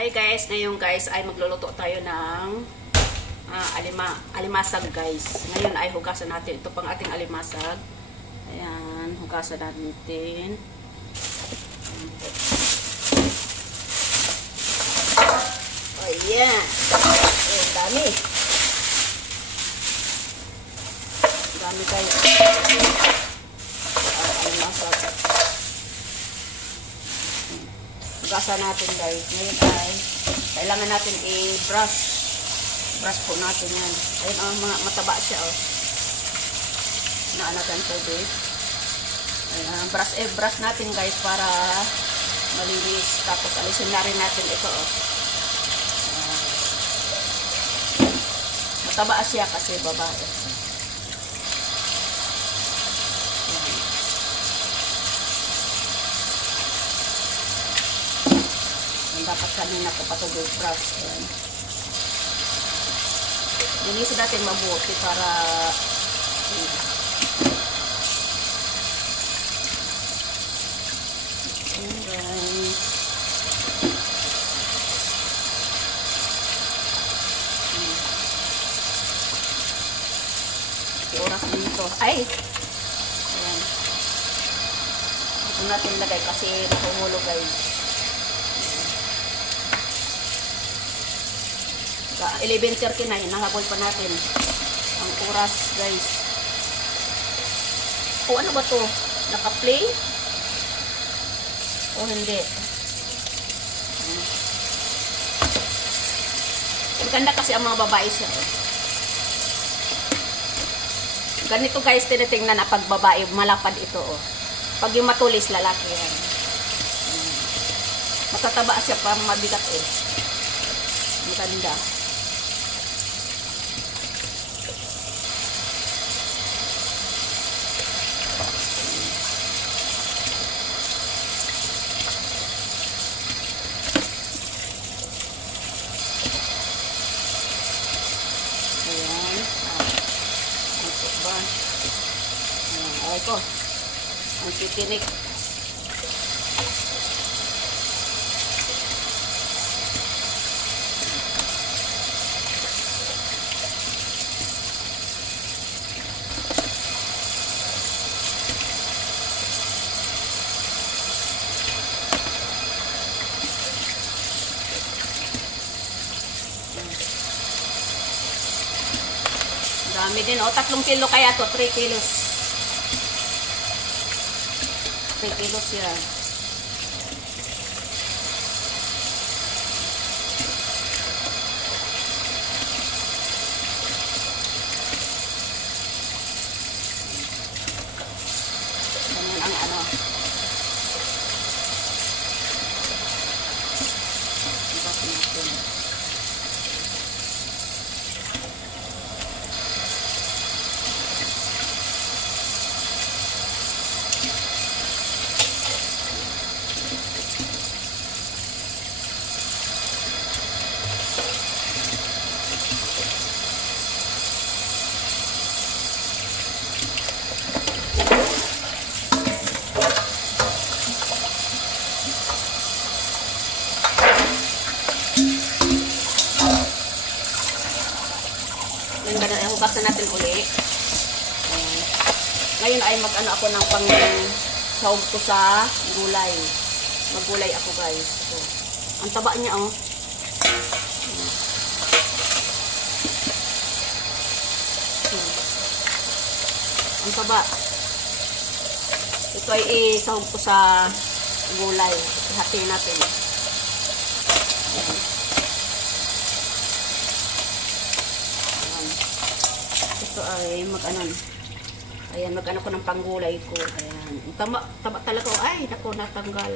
Hi guys, ngayon guys ay magluluto tayo ng alimasag guys. Ngayon ay hugasan natin ito pang ating alimasag. Ayan, hugasan natin. Ayan. Oh, dami. Dami guys. Alimasag. Hugasan natin guys. Ngayon ay kailangan natin i-brush. Brush po natin yan. Ayun ang mga mataba siya oh. Naanatan tubig. Ayan, brush natin guys para malinis. Tapos alisin na rin natin ito oh. Mataba siya kasi babae. Dapat kanina ko patugog brush. Linisin natin mabuti para oras dito. Ay! Ayan. Ito natin lagay kasi nakumulo guys. 11:30 na yun, nanghabol pa natin ang oras guys. O ano ba to? Naka-play? O hindi? Maganda kasi ang mga babae siya. Ganito guys, tinitingnan na pag babae, malapad ito oh. Pag yung matulis, lalaki yan. Matataba siya pa, mabigat eh. Maganda. Ay ko, ang titinik. Dami din, o 3 kilo kaya to, 3 kilos. 3 kilos yan. Ganyan ang ano. Ibas natin. Hugasan natin uli. Ngayon ay mag-ano ako ng pang-sahog ko sa gulay. Maggulay ako guys. So, ang taba niya oh. Ang taba. Ito ay isahog ko sa gulay. Ihati natin. Ito ay mag-ano. Ayan, mag-ano ko ng panggulay ko. Ayan. Taba talaga. Ay, naku, natanggal.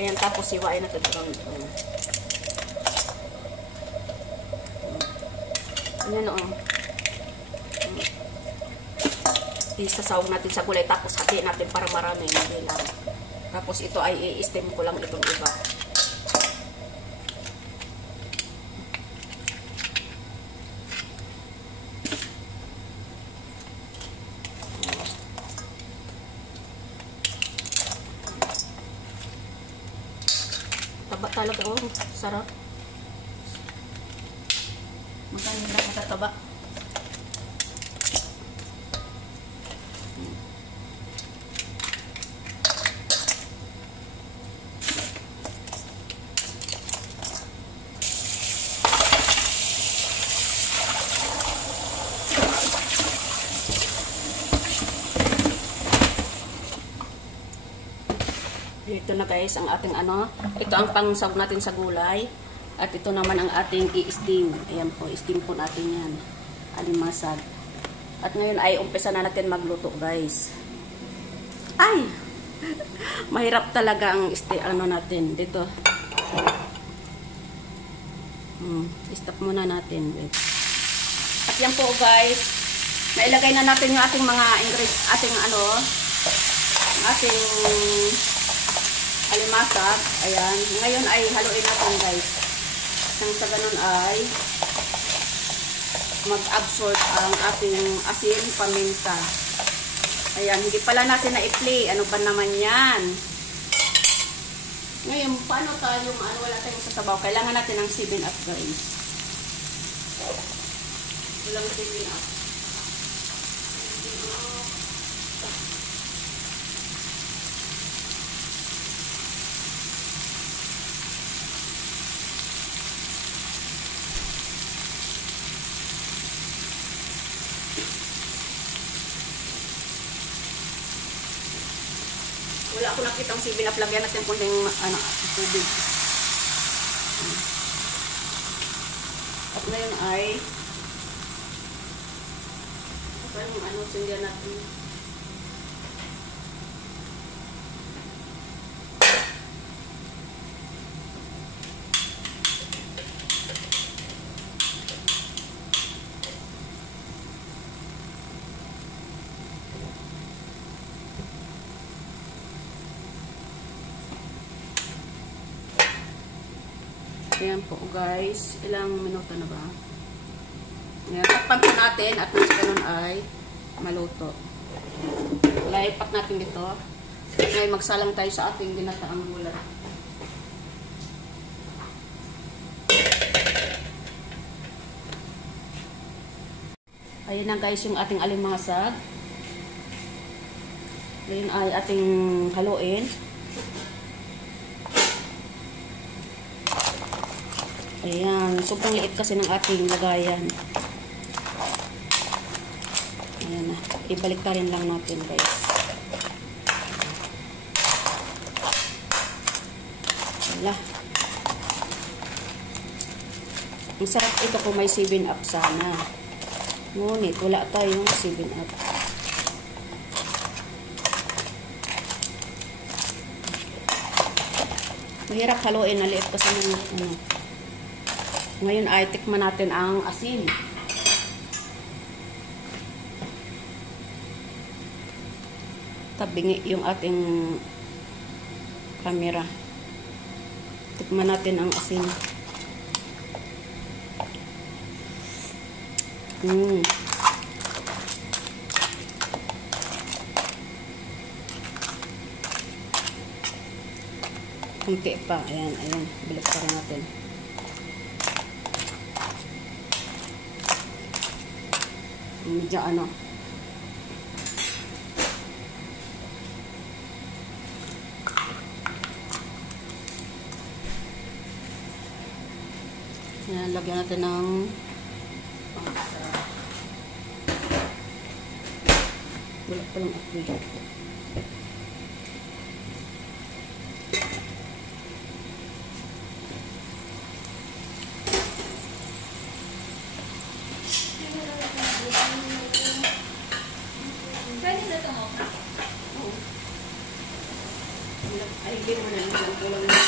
Ayan, tapos siwain natin ito. Ayan o. Isasawag natin sa gulay. Tapos hati natin para marami. Hindi lang. Tapos ito ay i-steam ko lang itong iba. matataba talaga. Oh, sarap. Magkano lang matataba. Ito na guys ang ating ano. Ito ang pangsawag natin sa gulay. At ito naman ang ating i-steam. Ayan po, i-steam po natin yan. Alimasag. At ngayon ay umpisa na natin magluto guys. Ay! Mahirap talaga ang ano natin dito. I-stop muna natin. Wait. At yan po guys. Nailagay na natin yung ating mga ingredients. Ating ano. Ating alimasag. Ayan. Ngayon ay haluin natin guys. Nang sa ganun ay mag-absorb ang ating asin, paminta. Ayan. Hindi pala natin na-i-play. Ano ba naman yan? Ngayon, paano tayo, wala tayong sasabaw? Kailangan natin ng 7-up guys. Walang 7-up. Wala ako nakitang 7-up. Lagyan natin po ng tubig. At ngayon ay sindihan natin. Ayan po guys, ilang minuto na ba? Ayan, takpan po natin at nasa ganun ay maluto. Laipak natin dito. Ngayon magsalang tayo sa ating ginataang gulay. Ayan na guys yung ating alimasag. Ngayon ay ating haluin. Ayan, sobrang liit kasi ng ating lagayan. Ayan na, ibalik pa rin lang natin guys. Wala. Ang sarap ito kung may 7-up sana. Ngunit, wala tayong 7-up. Mahirap haluin, naliit kasi ng Ngayon ay tikman natin ang asin. Tabingi yung ating camera. Tikman natin ang asin. Kunti pa. Ayan, ayan. Balik pa rin natin. Medyo ano. Ayan, lagyan natin ng wala pa lang apoy. Ay, hindi mo na lang kulang na.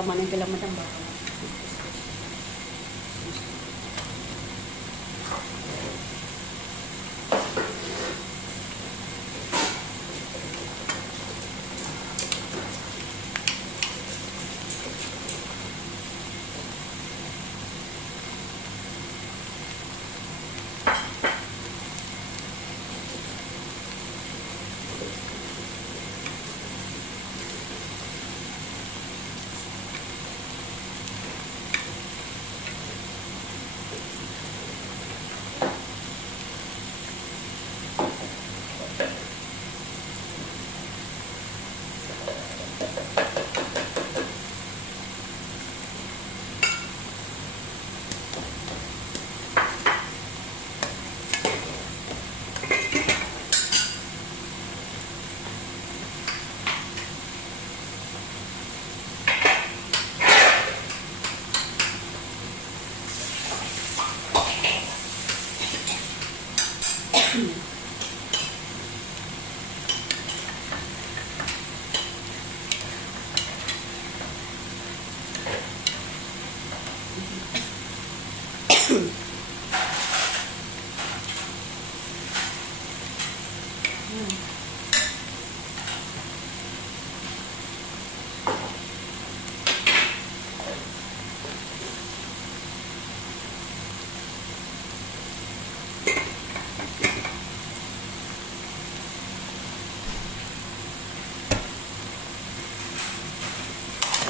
kamanin kila madam ba?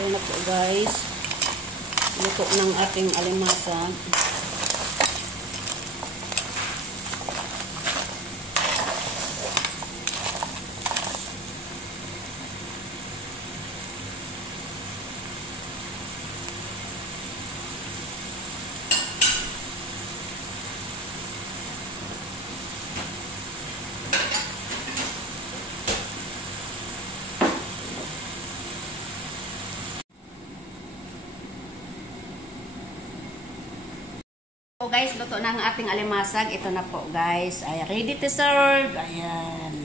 Ayan na po guys. Luto ng ating alimasag. So guys, luto na ang ating alimasag. Ito na po guys. Ay ready to serve. Ayan.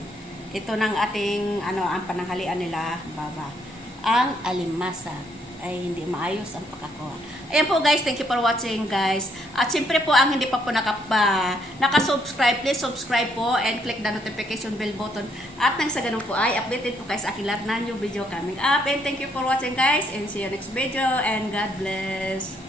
Ito na ang ating ang pananghalian nila, baba. Ang alimasag. Ay hindi maayos ang pagkakuha. Ayan po guys, thank you for watching guys. At siyempre po ang hindi pa po naka-subscribe, please subscribe po and click the notification bell button. At nang sa ganun po ay updated po guys sa aking lahat na new video coming up. And thank you for watching guys and see you next video and God bless.